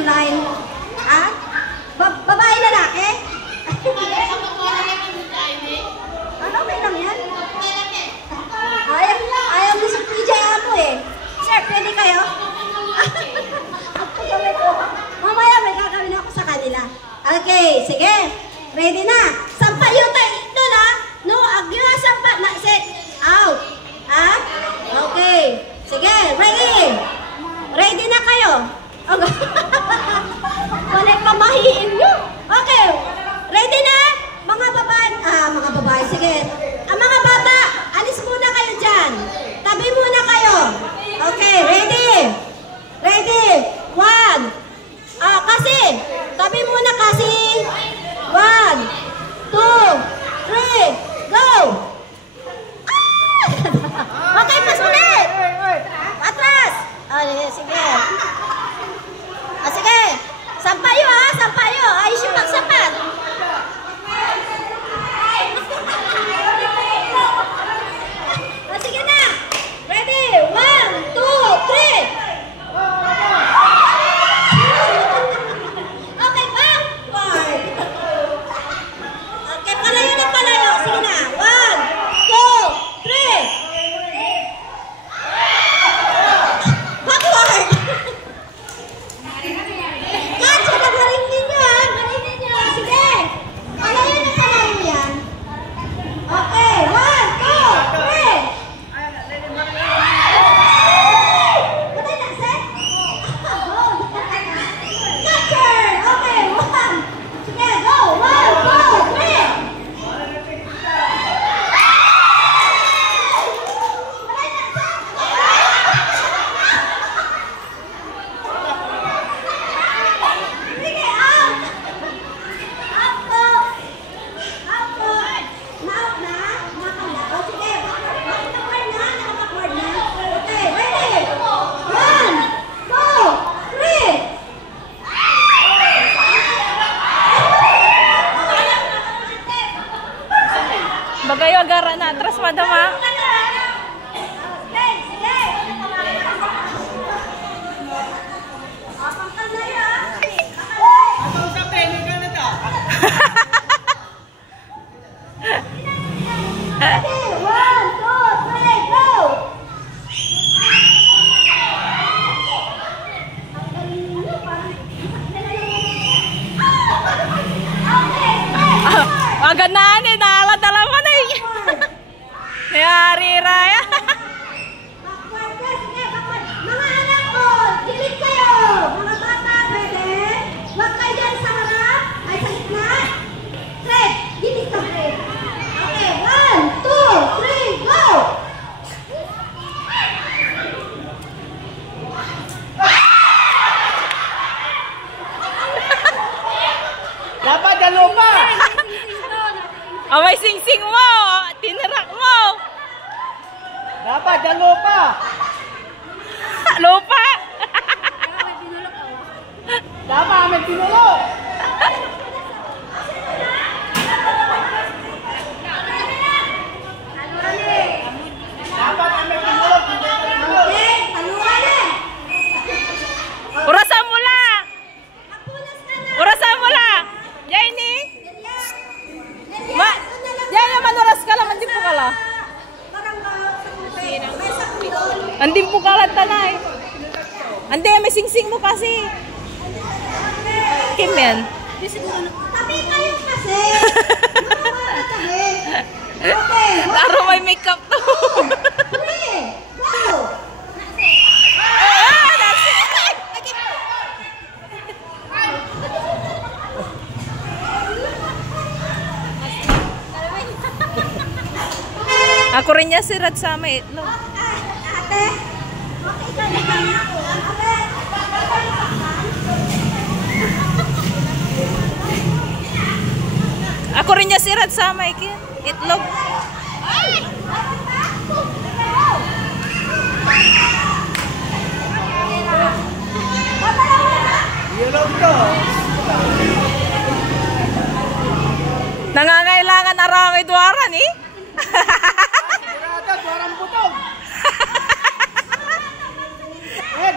online? Ha? Babae lalaki? Ano, okay lang yan? Ayaw mo sa PJ ako eh. Sir, pwede kayo? Mamaya may gagawin ako sa kanila. Okay, sige. Ready na. Sampa yun tayo ito na. No, agyo na sampa. Set. Out. Ha? Okay. Sige, ready. Ready na kayo. Wala pamahiin nyo. Okay. Ready na? Mga babae. Sige. Ang mga baba, alis muna kayo dyan. Tabi muna kayo. Okay, ready? Ready? 1. Kasi. Tabi muna kasi. 1, 2, 3, go! Okay, pas ulit! Atras! Sige. Sige. Sampayo ha, sampayo. Ayos yung magsapat. Sige na. Ready? 1, 2, 3. Okay, backward. Okay, palayo na palayo. Sige na. 1, 2, 3. Backward. Kacho, nagaling ninyo ha. Galing ninyo. Sige. Palayo na palayo yan. Okay, 1, 2, 3. Patay na, set? Catcher! Okay, 1. Sige, go! 1, 2, 3. Patay na, set? Sige, out! Out po! Out po! Na-out na? Nakala? Sige, backward na? Naka-backward na? Okay, ready? 1, 2, 3. Bagayo agara na atras madama. Agad na ni dala mo na. Yari raya. Backward ka, sige, backward. Mga anak ko, kilig kayo. Mga bata, pwede. Huwag kayo dyan sa harap. Ay, sa gitna. Fred, gilig ka, Fred. Okay, 1, 2, 3, go! Dapat dalo pa! Away sing-sing mo. Tinirak mo. Dapat dalo pa! Lupa. Dapat may pinulo! Dapat may pinulo! Okay, taluan eh. Urasan mo la. Magpunas ka na. Urasan mo la. Jaini. Ma. Yan naman oras ka lang. Andin po ka la. Andin po ka lang tanay. Andin, may sing-sing mo kasi. Kim yan. Tabi kayo kasi. Tabi. Okay, Laro may makeup to. 3, go! Ah, that's it. Ako rin niya si Rad sa may itlog. Ate, okay ka naman ako. Ate, Ako rin niya si Rad sa may itlog. Yellow to! Nangangailangan arangay duwaran eh. Ata, duwarang butog!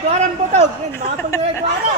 Duwarang butog! Mga pag-duwara!